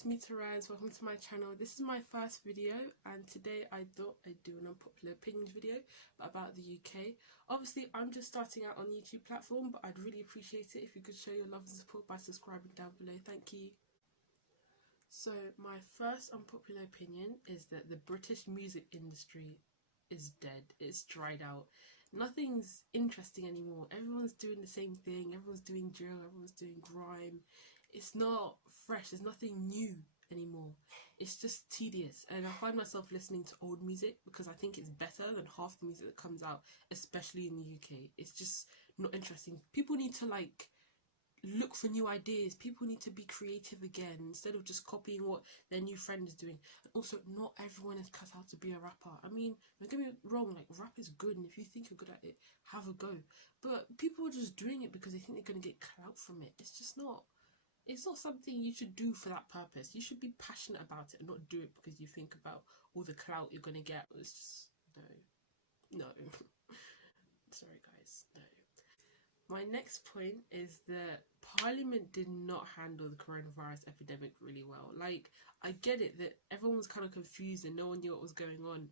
it's me THEREAZA, welcome to my channel. This is my first video and today I thought I'd do an unpopular opinions video about the UK. Obviously I'm just starting out on the YouTube platform, but I'd really appreciate it if you could show your love and support by subscribing down below. Thank you. So my first unpopular opinion is that the British music industry is dead. It's dried out. Nothing's interesting anymore. Everyone's doing the same thing. Everyone's doing drill, everyone's doing grime. It's not fresh. There's nothing new anymore. It's just tedious, and I find myself listening to old music because I think it's better than half the music that comes out, especially in the UK. It's just not interesting. People need to look for new ideas. People need to be creative again instead of just copying what their new friend is doing. And also, not everyone is cut out to be a rapper. I mean, don't get me wrong, rap is good, and if you think you're good at it, have a go. But people are just doing it because they think they're going to get clout from it. It's just not. It's not something you should do for that purpose. You should be passionate about it and not do it because you think about all the clout you're going to get. It's just, no. Sorry guys, no. My next point is that Parliament did not handle the coronavirus epidemic really well. I get it that everyone was kind of confused and no one knew what was going on.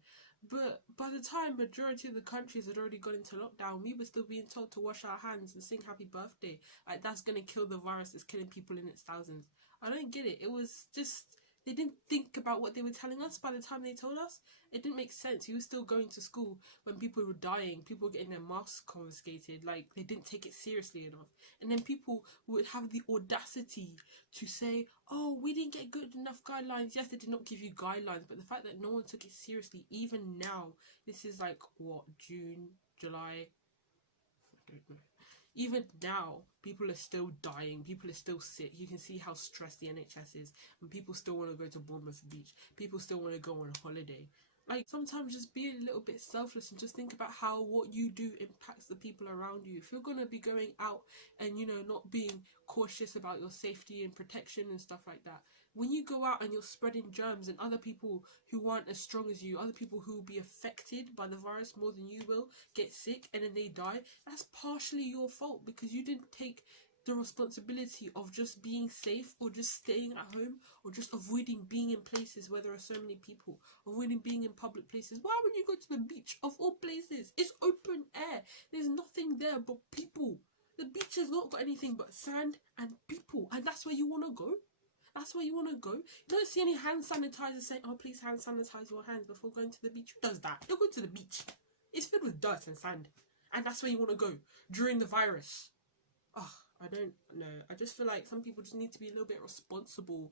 But by the time majority of the countries had already gone into lockdown, we were still being told to wash our hands and sing happy birthday. That's going to kill the virus that's killing people in its thousands. I don't get it. It was just, they didn't think about what they were telling us by the time they told us. It didn't make sense. You were still going to school when people were dying, people were getting their masks confiscated. They didn't take it seriously enough. And then people would have the audacity to say, oh, we didn't get good enough guidelines. Yes, they did not give you guidelines, but the fact that no one took it seriously, even now, this is what, June, July, I don't know. Even now, people are still dying, people are still sick. You can see how stressed the NHS is, and people still want to go to Bournemouth Beach. People still want to go on holiday. Sometimes just be a little bit selfless and just think about how what you do impacts the people around you. If you're going to be going out and, not being cautious about your safety and protection and stuff like that, when you go out and you're spreading germs and other people who aren't as strong as you, other people who will be affected by the virus more than you will, get sick and then they die, that's partially your fault because you didn't take the responsibility of just being safe or just staying at home or just avoiding being in places where there are so many people, avoiding being in public places. Why would you go to the beach of all places? It's open air. There's nothing there but people. The beach has not got anything but sand and people, and that's where you want to go. That's where you want to go. You don't see any hand sanitizers saying, oh, please hand sanitize your hands before going to the beach. Who does that? You're going to the beach. It's filled with dirt and sand, and that's where you want to go during the virus. Oh, I don't know. I just feel like some people just need to be a little bit responsible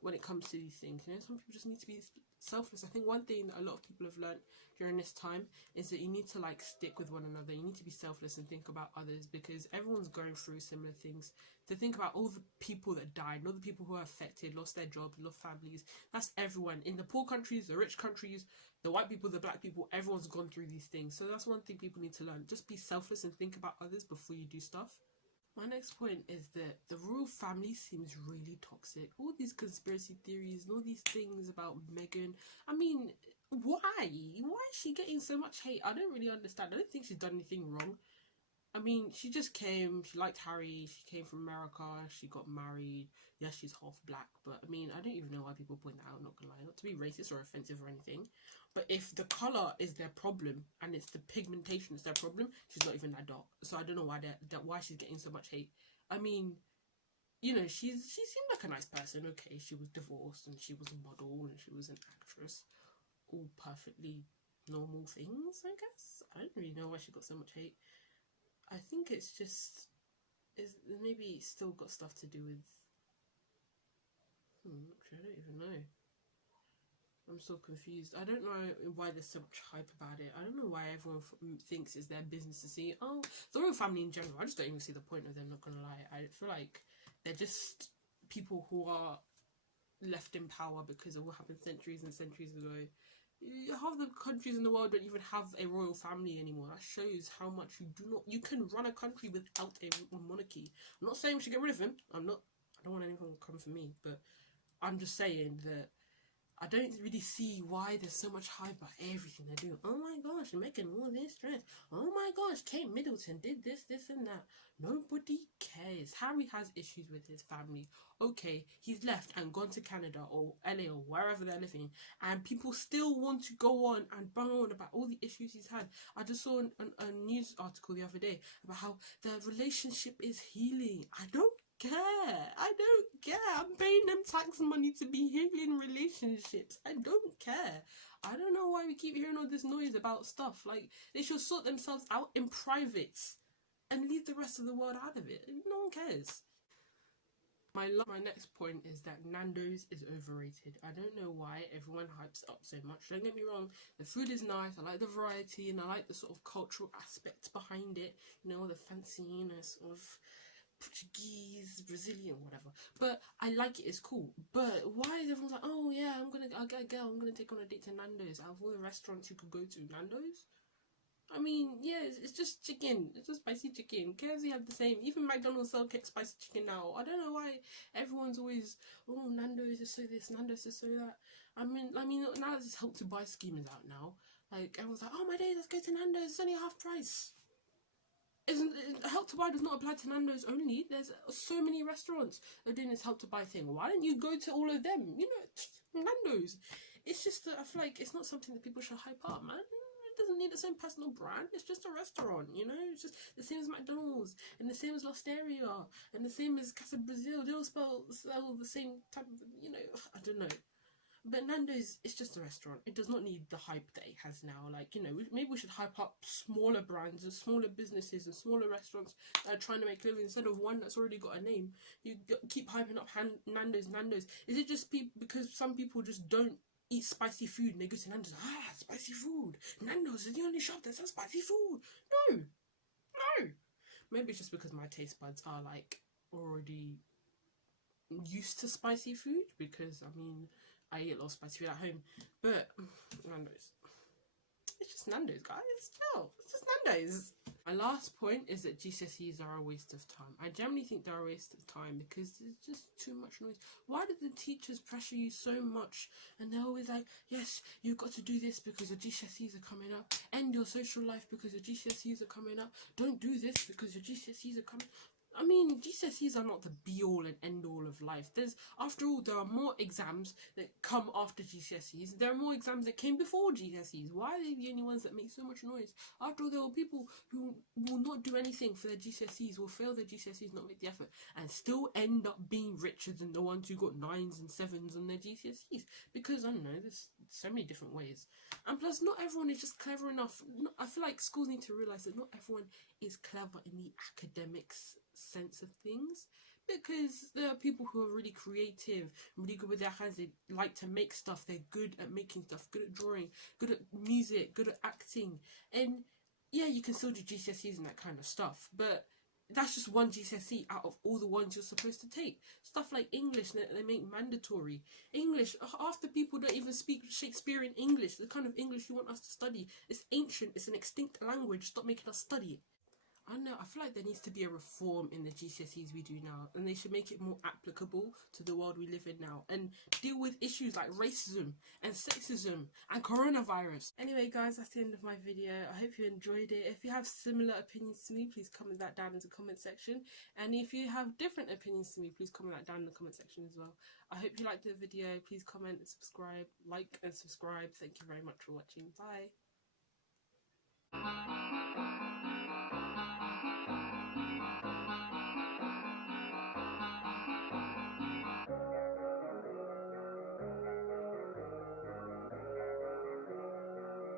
when it comes to these things. Some people just need to be selfless. I think one thing that a lot of people have learned during this time is that you need to stick with one another. You need to be selfless and think about others because everyone's going through similar things. To think about all the people that died, all the people who are affected, lost their jobs, lost families. That's everyone. In the poor countries, the rich countries, the white people, the black people, everyone's gone through these things. So that's one thing people need to learn. Just be selfless and think about others before you do stuff. My next point is that the royal family seems really toxic. All these conspiracy theories and all these things about Meghan. I mean, why? Why is she getting so much hate? I don't really understand. I don't think she's done anything wrong. I mean, she just came, she liked Harry, she came from America, she got married. Yes, she's half black, but I mean, I don't even know why people point that out, not gonna lie. Not to be racist or offensive or anything, but if the colour is their problem and it's the pigmentation is their problem, she's not even that dark. So I don't know why she's getting so much hate. I mean, she seemed like a nice person. Okay, she was divorced and she was a model and she was an actress. All perfectly normal things, I guess. I don't really know why she got so much hate. I think it's just, maybe it's still got stuff to do with, I don't even know. I'm so confused. I don't know why there's so much hype about it. I don't know why everyone thinks it's their business to see. Oh, the royal family in general, I just don't even see the point of them, not gonna lie. I feel like they're just people who are left in power because of what happened centuries and centuries ago. Half the countries in the world don't even have a royal family anymore. That shows how much you can run a country without a monarchy. I'm not saying we should get rid of him. I don't want anyone to come for me, but I'm just saying that I don't really see why there's so much hype about everything they do. Oh my gosh, making all this dress. Oh my gosh, Kate Middleton did this, and that. Nobody cares. Harry has issues with his family. Okay, he's left and gone to Canada or LA or wherever they're living, and people still want to go on and bang on about all the issues he's had. I just saw a news article the other day about how their relationship is healing. I don't care. I don't care. I'm paying them tax money to be healing relationships. I don't care. I don't know why we keep hearing all this noise about stuff. Like, they should sort themselves out in private and leave the rest of the world out of it. No one cares. My next point is that Nando's is overrated. I don't know why everyone hypes it up so much. Don't get me wrong, the food is nice. I like the variety and I like the sort of cultural aspects behind it. You know, the fanciness of Portuguese, Brazilian, whatever. But I like it, it's cool. But why is everyone like, oh yeah, I'll get a girl, I'm gonna take on a date to Nando's. Out of all the restaurants you could go to, Nando's? I mean, yeah, it's just chicken. It's just spicy chicken. KFC have the same. Even McDonald's sell spicy chicken now. I don't know why everyone's always, oh, Nando's is so this, Nando's is so that. I mean, now this Help to Buy scheme is out now. Like, everyone's like, oh my days, let's go to Nando's. It's only half price. Help to Buy does not apply to Nando's only. There's so many restaurants that are doing this Help to Buy thing. Why don't you go to all of them? You know, Nando's. It's just that I feel like it's not something that people should hype up, man. Doesn't need its own personal brand. It's just a restaurant, you know. It's just the same as McDonald's and the same as Losteria and the same as Casa Brazil. They all sell the same type of, you know, I don't know. But Nando's, it's just a restaurant. It does not need the hype that it has now. Like, you know, maybe we should hype up smaller brands and smaller businesses and smaller restaurants that are trying to make a living instead of one that's already got a name. You keep hyping up Nando's. Is it just because some people just don't eat spicy food and they go to Nando's? Ah, spicy food. Nando's is the only shop that sells spicy food. No. Maybe it's just because my taste buds are like already used to spicy food, because I mean, I eat a lot of spicy food at home. But Nando's, it's just Nando's, guys. Chill. It's just Nando's. My last point is that GCSEs are a waste of time. I generally think they're a waste of time because there's just too much noise. Why do the teachers pressure you so much? And they're always like, yes, you've got to do this because your GCSEs are coming up. End your social life because your GCSEs are coming up. Don't do this because your GCSEs are coming. I mean, GCSEs are not the be-all and end-all of life. After all, there are more exams that come after GCSEs. There are more exams that came before GCSEs. Why are they the only ones that make so much noise? After all, there are people who will not do anything for their GCSEs, will fail their GCSEs, not make the effort, and still end up being richer than the ones who got 9s and 7s on their GCSEs. Because, I don't know, there's so many different ways. And plus, not everyone is just clever enough. I feel like schools need to realise that not everyone is clever in the academics sense of things, because there are people who are really creative, really good with their hands. They like to make stuff. They're good at making stuff, good at drawing, good at music, good at acting. And yeah, you can still do GCSEs and that kind of stuff, but that's just one GCSE out of all the ones you're supposed to take. Stuff like English that they make mandatory. English, half the people don't even speak Shakespearean English. The kind of English you want us to study. It's ancient, it's an extinct language. Stop making us study it. I don't know, I feel like there needs to be a reform in the GCSEs we do now, and they should make it more applicable to the world we live in now, and deal with issues like racism and sexism and coronavirus. Anyway guys, that's the end of my video. I hope you enjoyed it. If you have similar opinions to me, please comment that down in the comment section, and if you have different opinions to me, please comment that down in the comment section as well. I hope you liked the video. Please comment and subscribe, like and subscribe. Thank you very much for watching. Bye.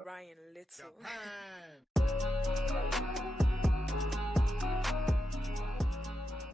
Ryan Little.